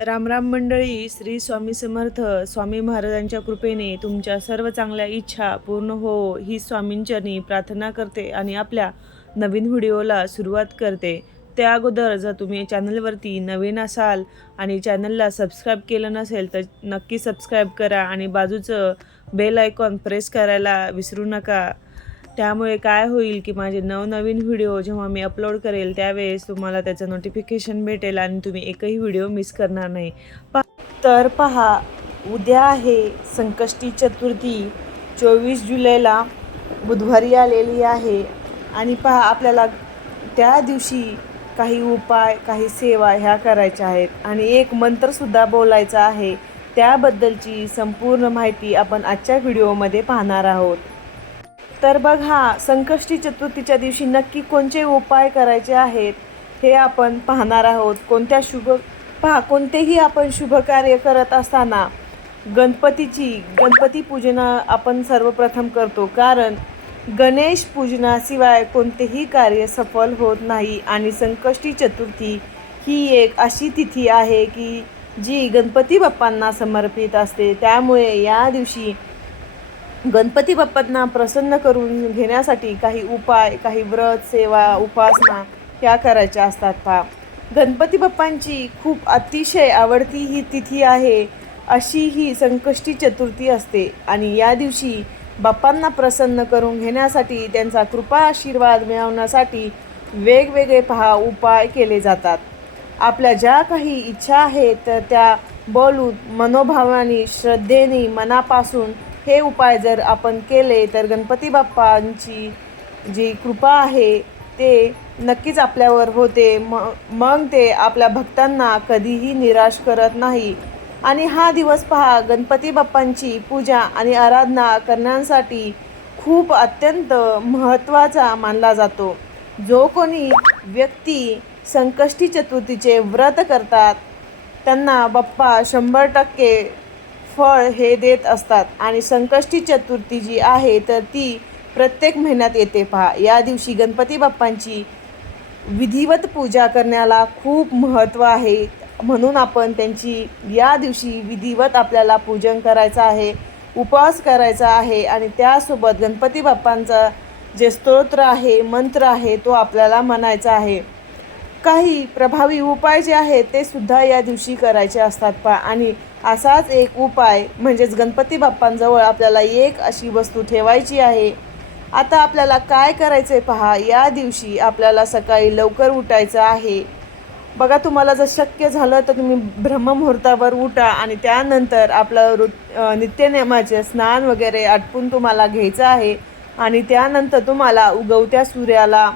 रामराम मंडळी श्री स्वामी समर्थ स्वामी महाराजांच्या कृपेने तुमच्या सर्व चांगल्या इच्छा पूर्ण हो ही स्वामींचरणी प्रार्थना करते आणि आपल्या नवीन व्हिडिओला सुरुवात करते. त्या अगोदर जर तुम्ही चॅनलवरती नवीन असाल आणि चॅनलला सबस्क्राईब केलं नसेल तर नक्की सबस्क्राईब करा आणि बाजूचं बेल आयकॉन प्रेस करायला विसरू नका. त्यामुळे काय होईल की माझे नवनवीन व्हिडिओ जेव्हा मी अपलोड करेल त्यावेळेस तुम्हाला त्याचं नोटिफिकेशन भेटेल आणि तुम्ही एकही व्हिडिओ मिस करणार नाही. पा तर पहा उद्या आहे संकष्टी चतुर्थी. चोवीस जुलैला बुधवारी आलेली आहे. आणि पहा आपल्याला त्या दिवशी काही उपाय काही सेवा ह्या करायच्या आहेत. आणि एक मंत्रसुद्धा बोलायचा आहे. त्याबद्दलची संपूर्ण माहिती आपण आजच्या व्हिडिओमध्ये पाहणार आहोत. तर बघा संकष्टी चतुर्थीच्या दिवशी नक्की कोणते उपाय करायचे आहेत हे आपण पाहणार आहोत. कोणत्या शुभ पहा कोणतेही आपण शुभ कार्य करत असताना गणपतीची गणपती पूजना आपण सर्वप्रथम करतो. कारण गणेश पूजनाशिवाय कोणतेही कार्य सफल होत नाही आणि संकष्टी चतुर्थी ही एक अशी तिथी आहे की जी गणपती बाप्पांना समर्पित असते. त्यामुळे या दिवशी गणपती बाप्पांना प्रसन्न करून घेण्यासाठी काही उपाय काही व्रत सेवा उपासना ह्या करायच्या असतात पहा. गणपती बाप्पांची खूप अतिशय आवडती ही तिथी आहे अशी ही संकष्टी चतुर्थी असते. आणि या दिवशी बाप्पांना प्रसन्न करून घेण्यासाठी त्यांचा कृपा आशीर्वाद मिळवण्यासाठी वेगवेगळे पहा उपाय केले जातात. आपल्या ज्या काही इच्छा आहेत तर त्या बोलून मनोभावाने श्रद्धेने मनापासून हे उपाय जर आपण केले तर गणपती बाप्पांची जी कृपा आहे ते नक्कीच आपल्यावर होते. म मग ते आपल्या भक्तांना कधीही निराश करत नाही. आणि हा दिवस पहा गणपती बाप्पांची पूजा आणि आराधना करण्यासाठी खूप अत्यंत महत्त्वाचा मानला जातो. जो कोणी व्यक्ती संकष्टी चतुर्थीचे व्रत करतात त्यांना बाप्पा शंभर टक्के फळ हे देत असतात. आणि संकष्टी चतुर्थी जी आहे तर ती प्रत्येक महिन्यात येते पहा. या दिवशी गणपती बाप्पांची विधिवत पूजा करण्याला खूप महत्त्व आहे. म्हणून आपण त्यांची या दिवशी विधिवत आपल्याला पूजन करायचं आहे उपवास करायचा आहे आणि त्यासोबत गणपती बाप्पांचा जे स्तोत्र आहे मंत्र आहे तो आपल्याला म्हणायचा आहे. काही प्रभावी उपाय जे आहेत ते सुद्धा या दिवशी करायचे असतात पा आणि असाच एक उपाय म्हणजेच गणपती बाप्पांजवळ आपल्याला एक अशी वस्तू ठेवायची आहे. आता आपल्याला काय करायचं आहे पहा? या दिवशी आपल्याला सकाळी लवकर उठायचं आहे. बघा तुम्हाला जर शक्य झालं तर तुम्ही ब्रह्ममुहूर्तावर उठा आणि त्यानंतर आपलं रु नित्यनेमाचे स्नान वगैरे आटपून तुम्हाला घ्यायचं आहे. आणि त्यानंतर तुम्हाला उगवत्या सूर्याला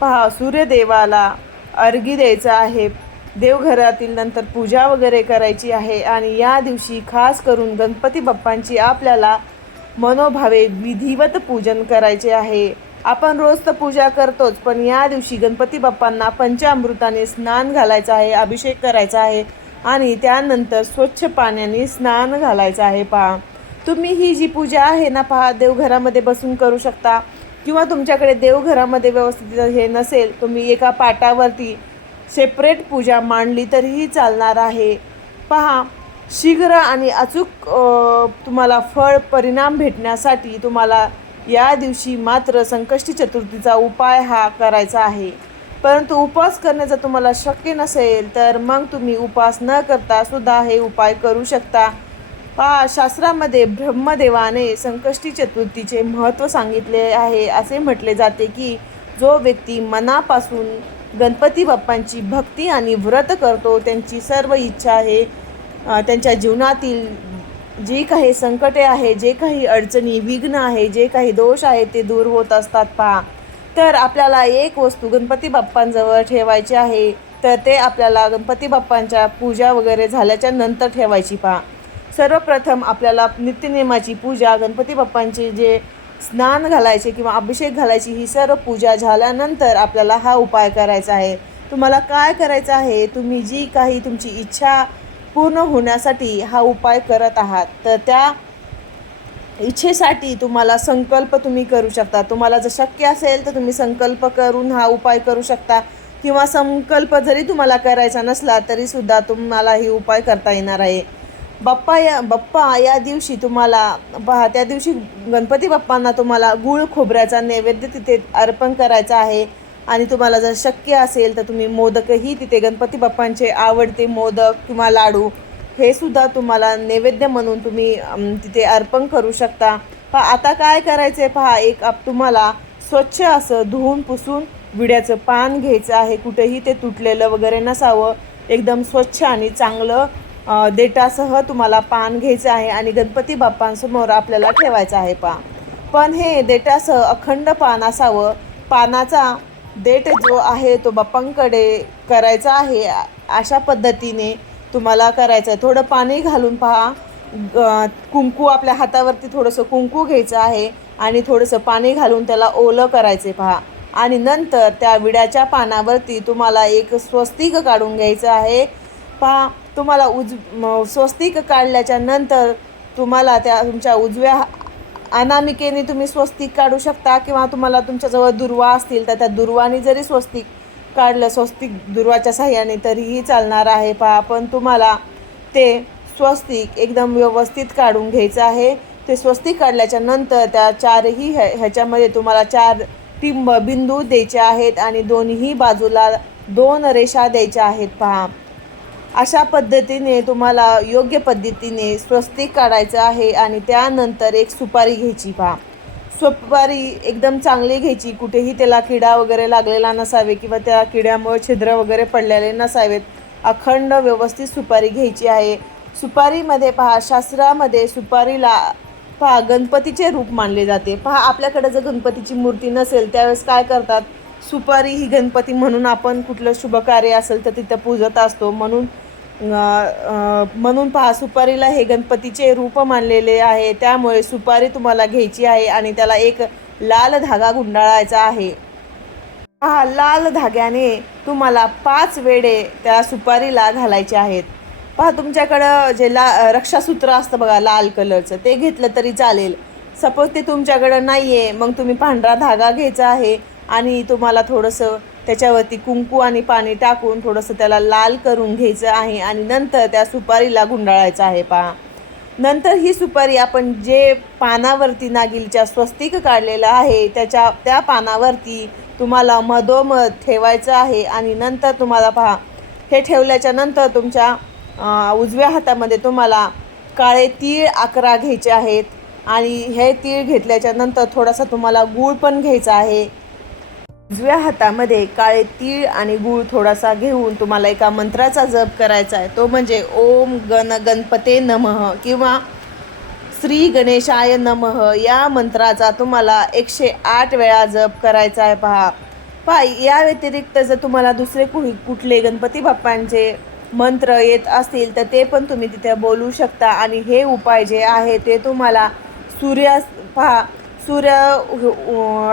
पहा सूर्यदेवाला अर्घी द्यायचा आहे. देवघरातील नंतर पूजा वगैरे करायची आहे आणि या दिवशी खास करून गणपती बाप्पांची आपल्याला मनोभावे विधिवत पूजन करायचे आहे. आपण रोज तर पूजा करतोच पण या दिवशी गणपती बाप्पांना पंचामृताने स्नान घालायचं आहे अभिषेक करायचा आहे आणि त्यानंतर स्वच्छ पाण्याने स्नान घालायचं आहे. पहा तुम्ही ही जी पूजा आहे ना पहा देवघरामध्ये बसून करू शकता. किंवा तुमच्याकडे देवघरामध्ये व्यवस्थित हे नसेल तुम्ही एका पाटावरती सेपरेट पूजा मांडली तरीही चालणार आहे. पहा शीघ्र आणि अचूक तुम्हाला फळ परिणाम भेटण्यासाठी तुम्हाला या दिवशी मात्र संकष्टी चतुर्थीचा उपाय हा करायचा आहे. परंतु उपवास करणे जर तुम्हाला शक्य नसेल तर मग तुम्ही उपवास न करता सुद्धा हे उपाय करू शकता. पहा शास्त्रामध्ये ब्रह्मदेवाने संकष्टी चतुर्थीचे महत्त्व सांगितले आहे. असे म्हटले जाते की जो व्यक्ती मनापासून गणपती बाप्पांची भक्ती आणि व्रत करतो त्यांची सर्व इच्छा आहे. त्यांच्या जीवनातील जी काही संकटे आहे जे काही अडचणी विघ्न आहे जे काही दोष आहे ते दूर होत असतात. पहा तर आपल्याला एक वस्तू गणपती बाप्पांजवळ ठेवायची आहे तर ते आपल्याला गणपती बाप्पांच्या पूजा वगैरे झाल्याच्यानंतर ठेवायची. पहा सर्वप्रथम आपल्याला नित्यनेमाची पूजा गणपती बाप्पांचे जे स्नान घालायचे किंवा अभिषेक घालायची ही सर्व पूजा झाल्यानंतर आपल्याला हा उपाय करायचा आहे. तुम्हाला काय करायचं आहे? तुम्ही जी काही तुमची इच्छा पूर्ण होण्यासाठी हा उपाय करत आहात तर त्या इच्छेसाठी तुम्हाला संकल्प तुम्ही करू शकता. तुम्हाला जर शक्य असेल तर तुम्ही संकल्प करून हा उपाय करू शकता किंवा संकल्प जरी तुम्हाला करायचा नसला तरीसुद्धा तुम्हाला ही उपाय करता येणार आहे. बाप्पा या बाप्पा या दिवशी तुम्हाला पहा त्या दिवशी गणपती बाप्पांना तुम्हाला गुळ खोबऱ्याचा नैवेद्य तिथे अर्पण करायचा आहे. आणि तुम्हाला जर शक्य असेल तर तुम्ही मोदकही तिथे गणपती बाप्पांचे आवडते मोदक किंवा लाडू हे सुद्धा तुम्हाला नैवेद्य म्हणून तुम्ही तिथे अर्पण करू शकता. पहा आता काय करायचं आहे पहा एक आप तुम्हाला स्वच्छ असं धुवून पुसून विड्याचं पान घ्यायचं आहे. कुठेही ते तुटलेलं वगैरे नसावं. एकदम स्वच्छ आणि चांगलं देटासह तुम्हाला पान घ्यायचं आहे आणि गणपती बाप्पांसमोर आपल्याला ठेवायचं आहे पहा पण हे देटासह अखंड पान असावं. पानाचा देठ जो आहे तो बाप्पांकडे करायचा आहे. अशा पद्धतीने तुम्हाला करायचं आहे. थोडं पाणी घालून पहा. ग- कुंकू आपल्या हातावरती थोडंसं कुंकू घ्यायचं आहे आणि थोडंसं पाणी घालून त्याला ओलं करायचे पहा. आणि नंतर त्या विड्याच्या पानावरती तुम्हाला एक स्वस्तिक काढून घ्यायचं आहे. पहा. तुम्हाला उज स्वस्तिक काढल्याच्या नंतर तुम्हाला त्या तुमच्या उजव्या अनामिकेने तुम्ही स्वस्तिक काढू शकता किंवा तुम्हाला तुमच्याजवळ दुर्वा असतील तर त्या दुर्वाने जरी स्वस्तिक काढलं स्वस्तिक दुर्वाच्या साह्याने तरीही चालणार आहे पहा. पण तुम्हाला ते स्वस्तिक एकदम व्यवस्थित काढून घ्यायचं आहे. ते स्वस्तिक काढल्याच्या नंतर त्या चारही ह्या ह्याच्यामध्ये तुम्हाला चार टिंब बिंदू द्यायचे आहेत आणि दोन्ही बाजूला दोन रेषा द्यायच्या आहेत पहा. अशा पद्धतीने तुम्हाला योग्य पद्धतीने स्वस्तिक काढायचं आहे आणि त्यानंतर एक सुपारी घ्यायची पहा. सुपारी एकदम चांगली घ्यायची. कुठेही त्याला किडा वगैरे लागलेला नसावे किंवा त्या किड्यामुळे छिद्र वगैरे पडलेले नसावेत. अखंड व्यवस्थित सुपारी घ्यायची आहे. सुपारीमध्ये पहा शास्त्रामध्ये सुपारीला पहा गणपतीचे रूप मानले जाते. पहा आपल्याकडे जर गणपतीची मूर्ती नसेल त्यावेळेस काय करतात? सुपारी ही गणपती म्हणून आपण कुठलं शुभ कार्य असेल तर तिथं पूजत असतो. म्हणून म्हणून पहा सुपारीला हे गणपतीचे रूप मानलेले आहे. त्यामुळे सुपारी तुम्हाला घ्यायची आहे आणि त्याला एक लाल धागा गुंडाळायचा आहे. हा लाल धाग्याने तुम्हाला पाच वेडे त्या सुपारीला घालायचे आहेत. पहा तुमच्याकडं जे ला रक्षासूत्र असतं बघा लाल कलरचं ते घेतलं तरी चालेल. सपोज ते तुमच्याकडं नाही आहे मग तुम्ही पांढरा धागा घ्यायचा आहे आणि तुम्हाला थोडंसं त्याच्यावरती कुंकू आणि पाणी टाकून थोडंसं त्याला लाल करून घ्यायचं आहे आणि नंतर त्या सुपारीला गुंडाळायचं आहे पहा. नंतर ही सुपारी आपण जे पानावरती नागिलच्या स्वस्तिक काढलेलं आहे त्याच्या त्या पानावरती तुम्हाला मधोमध ठेवायचं आहे आणि नंतर तुम्हाला पहा. हे ठेवल्याच्या नंतर तुमच्या उजव्या हातामध्ये तुम्हाला काळे तीळ अकरा घ्यायचे आहेत आणि हे तीळ घेतल्याच्या नंतर थोडासा तुम्हाला गूळ पण घ्यायचा आहे. उजव्या हातामध्ये काळे तीळ आणि गूळ थोडासा घेऊन तुम्हाला एका मंत्राचा जप करायचा आहे. तो म्हणजे ओम गण गणपते नमः किंवा श्री गणेशाय नमः या मंत्राचा तुम्हाला एकशे आठ वेळा जप करायचा आहे. पहा. पहा या व्यतिरिक्त जर तुम्हाला दुसरे कुणी कुठले गणपती बाप्पांचे मंत्र येत असतील तर ते पण तुम्ही तिथे बोलू शकता. आणि हे उपाय जे आहे ते तुम्हाला सूर्यास पहा सूर्य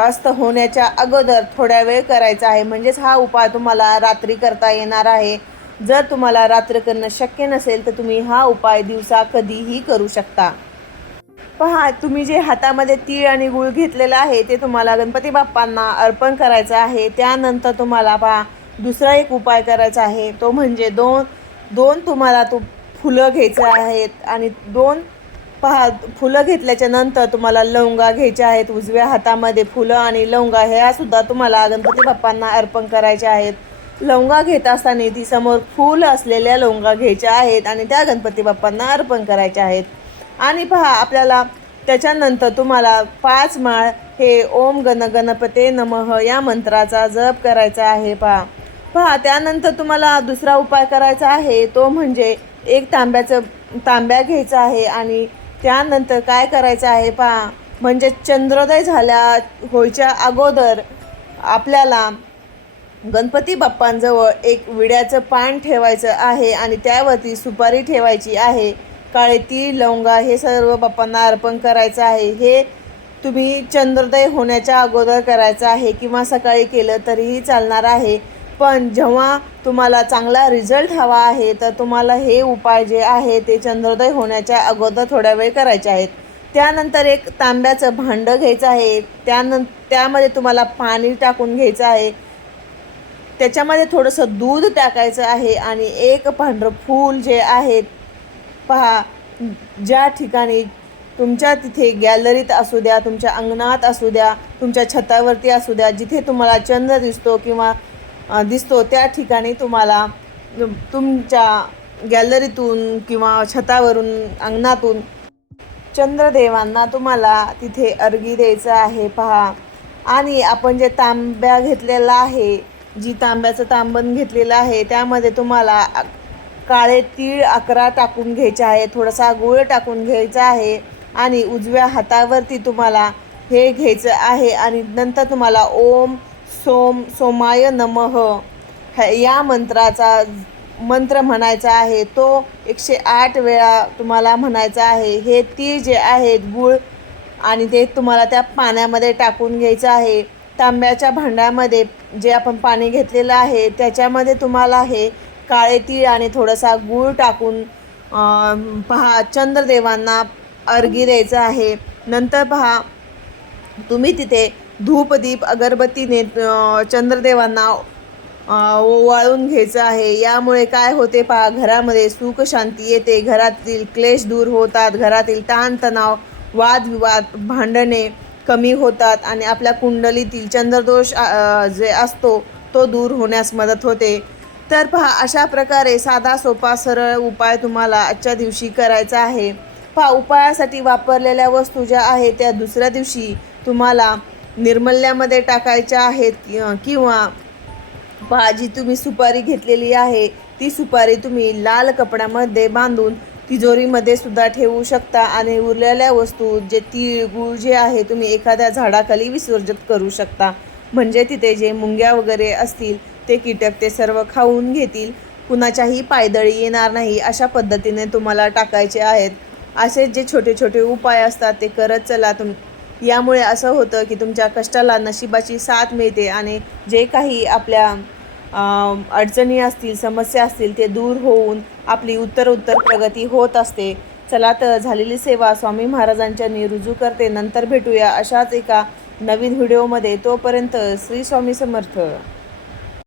अस्त होण्याच्या अगोदर थोड्या वेळ करायचा आहे. म्हणजेच हा उपाय तुम्हाला रात्री करता येणार आहे. जर तुम्हाला रात्र करणं शक्य नसेल तर तुम्ही हा उपाय दिवसा कधीही करू शकता. पहा तुम्ही जे हातामध्ये तीळ आणि गुळ घेतलेलं आहे ते तुम्हाला गणपती बाप्पांना अर्पण करायचं आहे. त्यानंतर तुम्हाला पहा दुसरा एक उपाय करायचा आहे. तो म्हणजे दोन दोन तुम्हाला तो फुलं घ्यायचं आहेत आणि दोन पहा फुलं घेतल्याच्या नंतर तुम्हाला लवंगा घ्यायच्या आहेत उजव्या हातामध्ये फुलं आणि लवंगा ह्या सुद्धा तुम्हाला गणपती बाप्पांना अर्पण करायच्या आहेत. लवंगा घेत असताना ती समोर फूल असलेल्या लवंगा घ्यायच्या आहेत आणि त्या गणपती बाप्पांना अर्पण करायच्या आहेत. आणि पहा आपल्याला त्याच्यानंतर तुम्हाला पाच माळ हे ओम गण गणपते नमः या मंत्राचा जप करायचा आहे पहा. पहा त्यानंतर तुम्हाला दुसरा उपाय करायचा आहे तो म्हणजे एक तांब्याचं तांब्या घ्यायचा आहे आणि त्यानंतर काय करायचं आहे पहा. म्हणजे चंद्रोदय झाल्या होयच्या अगोदर आपल्याला गणपती बाप्पांजवळ एक विड्याचं पान ठेवायचं आहे आणि त्यावरती सुपारी ठेवायची आहे. काळे तीळ लवंगा हे सर्व बाप्पांना अर्पण करायचं आहे. हे तुम्ही चंद्रोदय होण्याच्या अगोदर करायचं आहे किंवा सकाळी केलं तरीही चालणार आहे. पण जेव्हा तुम्हाला चांगला रिझल्ट हवा आहे तर तुम्हाला हे उपाय जे आहे ते चंद्रोदय होण्याच्या अगोदर थोड्या वेळ करायचे आहेत. त्यानंतर एक तांब्याचं भांडं घ्यायचं आहे. त्यानं त्यामध्ये तुम्हाला पाणी टाकून घ्यायचं आहे. त्याच्यामध्ये थोडंसं दूध टाकायचं आहे आणि एक पांढरं फूल जे आहे पहा ज्या ठिकाणी तुमच्या तिथे गॅलरीत असू द्या तुमच्या अंगणात असू द्या तुमच्या छतावरती असू द्या जिथे तुम्हाला चंद्र दिसतो किंवा दिसतो त्या ठिकाणी तुम्हाला तुमच्या गॅलरीतून किंवा छतावरून अंगणातून चंद्रदेवांना तुम्हाला तिथे अर्घी द्यायचं आहे पहा. आणि आपण जे तांब्या घेतलेला आहे जी तांब्याचं तांबण घेतलेलं आहे त्यामध्ये तुम्हाला काळे तीळ अकरा टाकून घ्यायचे आहे थोडासा गुळ टाकून घ्यायचा आहे आणि उजव्या हातावरती तुम्हाला हे घ्यायचं आहे आणि नंतर तुम्हाला ओम सोम सोमाय नमः या मंत्राचा मंत्र म्हणायचा आहे. तो एकशे आठ वेळा तुम्हाला म्हणायचा आहे. हे तीळ जे आहेत गुळ आणि ते तुम्हाला त्या पाण्यामध्ये टाकून घ्यायचं आहे. तांब्याच्या भांड्यामध्ये जे आपण पाणी घेतलेलं आहे त्याच्यामध्ये तुम्हाला हे काळे तीळ आणि थोडासा गूळ टाकून पहा चंद्रदेवांना अर्घी द्यायचं आहे. नंतर पहा तुम्ही तिथे धूपदीप अगरबत्तीने चंद्रदेवांना ओवाळून घ्यायचं आहे. यामुळे काय होते पहा घरामध्ये सुख शांती येते. घरातील क्लेश दूर होतात. घरातील ताणतणाव वादविवाद भांडणे कमी होतात आणि आपल्या कुंडलीतील चंद्रदोष जे असतो तो दूर होण्यास मदत होते. तर पहा अशा प्रकारे साधा सोपा सरळ उपाय तुम्हाला आजच्या दिवशी करायचा आहे. पहा उपायासाठी वापरलेल्या वस्तू ज्या आहेत त्या दुसऱ्या दिवशी तुम्हाला निर्मल्यामध्ये टाकायच्या आहेत किंवा भाजी जी तुम्ही सुपारी घेतलेली आहे ती सुपारी तुम्ही लाल कपड्यामध्ये बांधून तिजोरीमध्ये सुद्धा ठेवू शकता आणि उरलेल्या वस्तू जे तिळगुळ जे आहे तुम्ही एखाद्या झाडाखाली विसर्जित करू शकता. म्हणजे तिथे जे मुंग्या वगैरे असतील ते कीटक ते सर्व खाऊन घेतील. कुणाच्याही पायदळी येणार नाही अशा पद्धतीने तुम्हाला टाकायचे आहेत. असे जे छोटे छोटे उपाय असतात ते करत चला तुम यामुळे असं होतं की तुमच्या कष्टाला नशिबाची साथ मिळते आणि जे काही आपल्या अडचणी असतील समस्या असतील ते दूर होऊन आपली उत्तर उत्तर प्रगती होत असते. चला तर झालेली सेवा स्वामी महाराजांच्यानी रुजू करते. नंतर भेटूया अशाच एका नवीन व्हिडिओमध्ये. तोपर्यंत श्री स्वामी समर्थ.